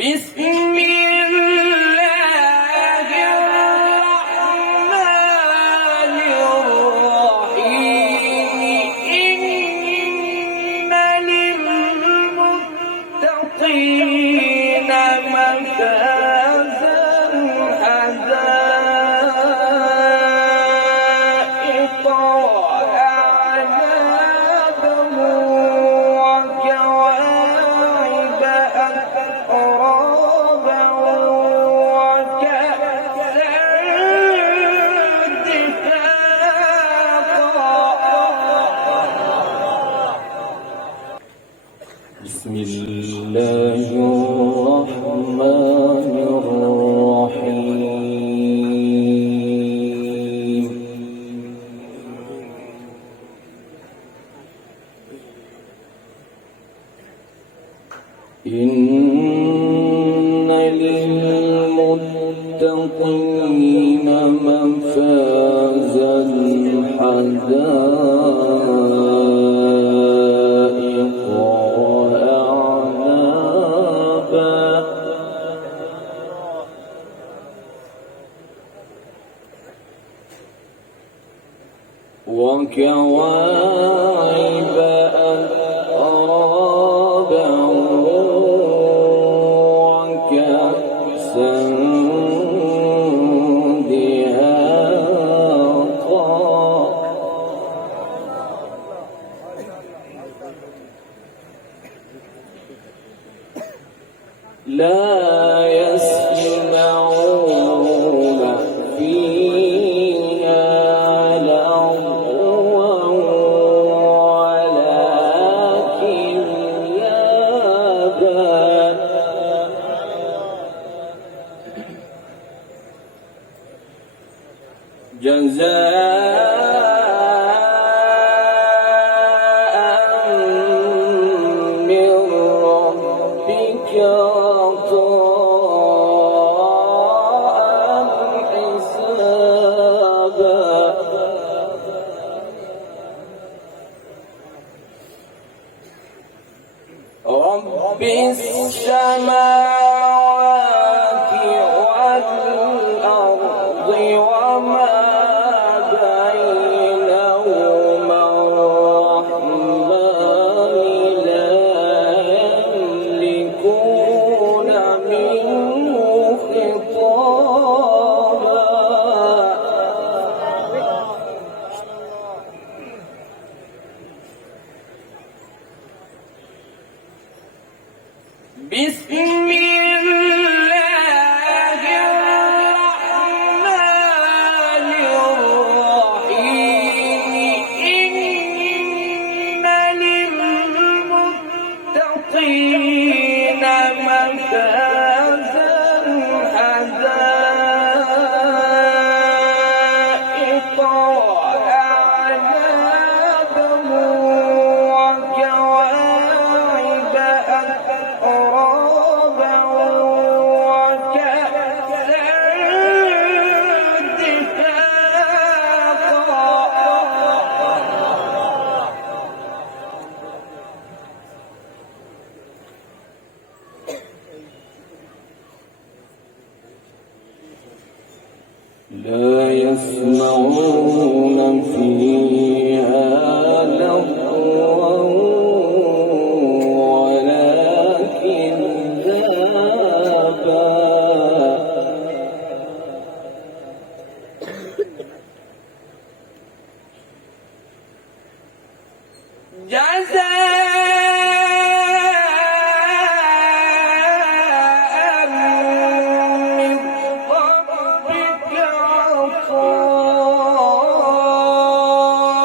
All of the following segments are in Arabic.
بسم الله الرحمن الرحيم إن للمتقين مفازا حدائق وأعنابا وكواعب أترابا وكأسا دهاقا بسم الله الرحمن الرحيم إن للمتقين مفازا حدائق وأعنابا وكواعب أترابا وكأسا دهاقا لا يسمعون فيها لغوا ولا كذابا جزاء من ربك عطاء حسابا رب السماوات والأرض وما بينهما الرحمن لا يملكون منه خطابا بسم الله الرحمن الرحيم إن للمتقين مفازا حدائق وأعنابا وكواعب أترابا وكأسا دهاقا لا يسمعون فيها لغوا ولا كذابا جزاء من ربك عطاء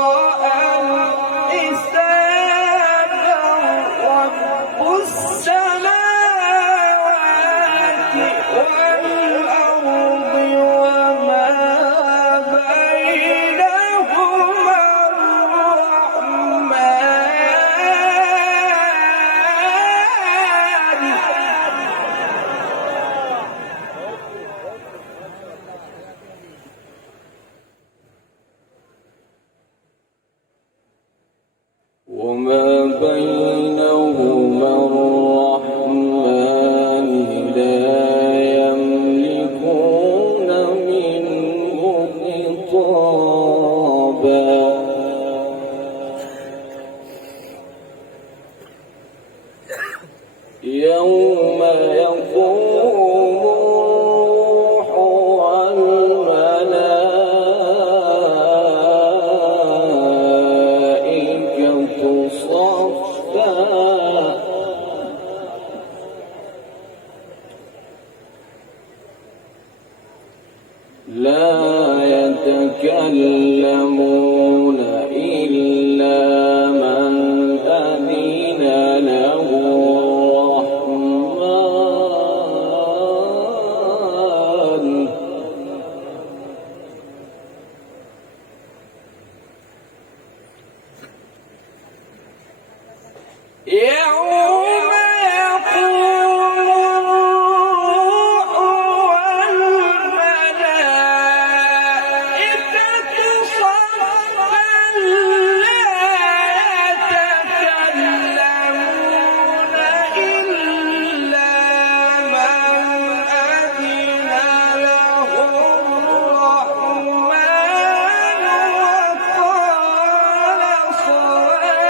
يتكلمون إلا من أذن له الرحمن يوم يقول الروح والملائكة صفا لا يتكلمون إلا من أذن له الرحمن وقال صوابا.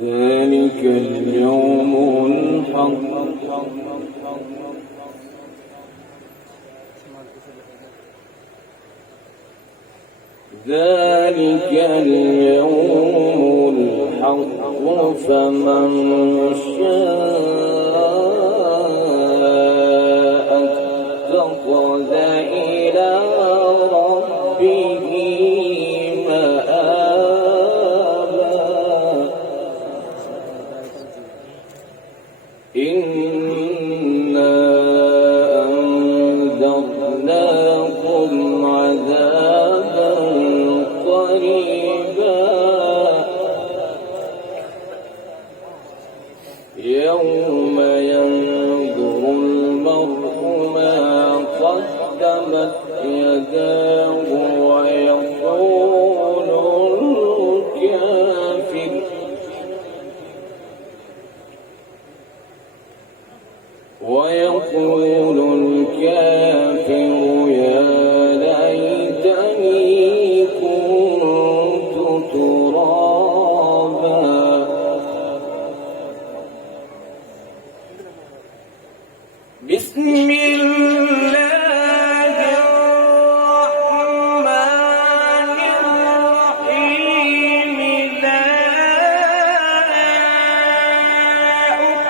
ذلك اليوم الحق ذلك اليوم الحق فمن شاء اتخذ إلى ربه مآبا. إنا أنذرناكم عذابا قريبا يوم ينظر المرء ما قدمت يداه ويقول الكافر يا ليتني كنت ترابا. بسم الله الرحمن الرحيم. لا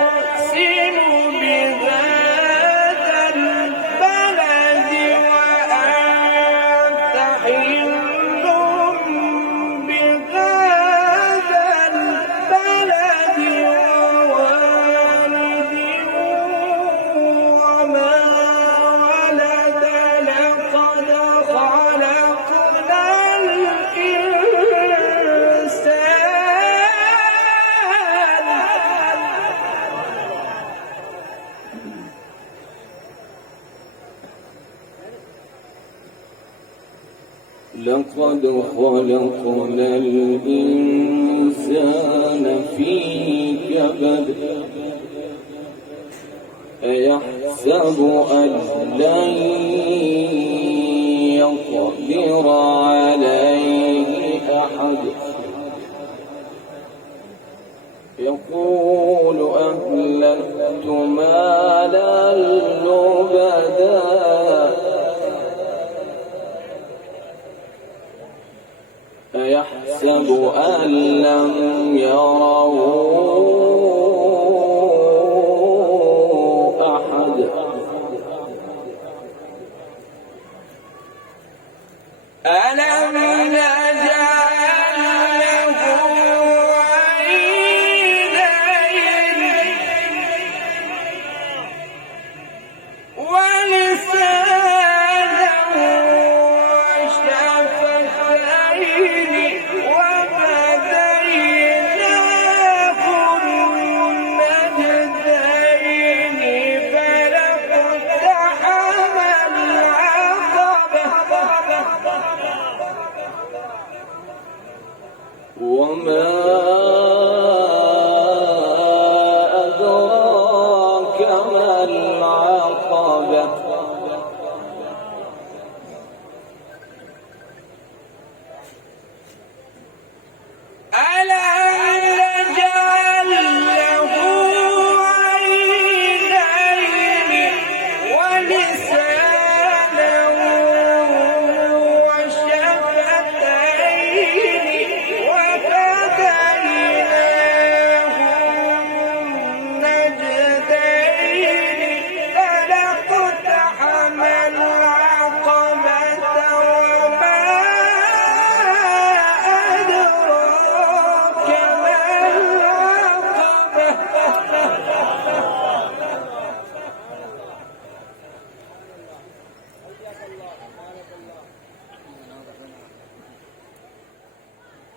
أقسم بهذا البلد وأنت حل بهذا البلد ووالد وما ولد. لقد خلقنا الإنسان في كبد. أيحسب أن لن يقدر عليه أحد. يقول أهلكت مالا لبدا. أيحسب أن لم يره أحد. ألم نجعل له عينين ولسانا وشفتين وهديناه النجدين فلاقتحم العقبة وما أدراك ما العقبة.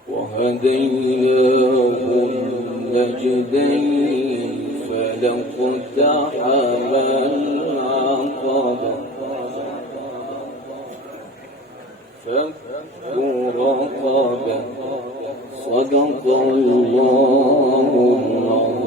وهديناه النجدين فلاقتحم العقبة فك رقبة صدق الله العظيم.